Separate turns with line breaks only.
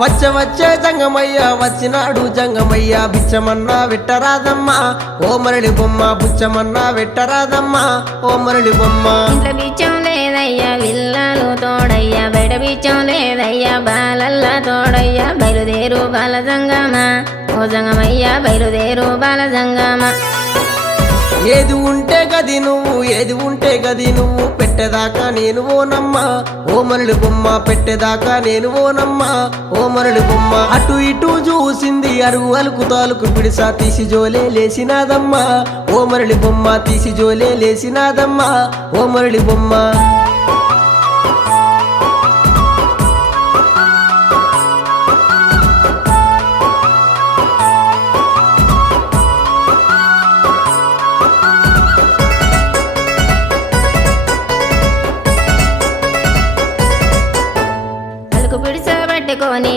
వచ్చ వచ్చే జంగమయ్య వచ్చినాడు జంగమయ్య బిచ్చమన్నా విట్టరాదమ్మా. ఓ మరళి బొమ్మ బుచ్చమన్నా విట్టరాదమ్మా. ఓ మరళి బొమ్మ.
ఇంట్లో బిచ్చం లేదయ్యా విల్లాలు తోడయ్యా బయట బిచ్చం లేదయ్యా బాలల్లా తోడయ్యా బయలుదేరు బాల జంగమా ఓ జంగమయ్య బయలుదేరు బాల జంగమా
ఏది ఉంటే గది నువ్వు ఏది ఉంటే గది నువ్వు పెట్టేదాకా నేను ఓనమ్మా ఓమరుడు బొమ్మ పెట్టేదాకా నేను ఓనమ్మా ఓమరుడు బొమ్మ అటు ఇటు చూసింది అరుగు అలుకు తాలుకు పిడిసా తీసి జోలే లేసినాదమ్మా ఓమరుడి బొమ్మ తీసి జోలే లేసినాదమ్మా ఓమరుడి బొమ్మ. పట్టుకొని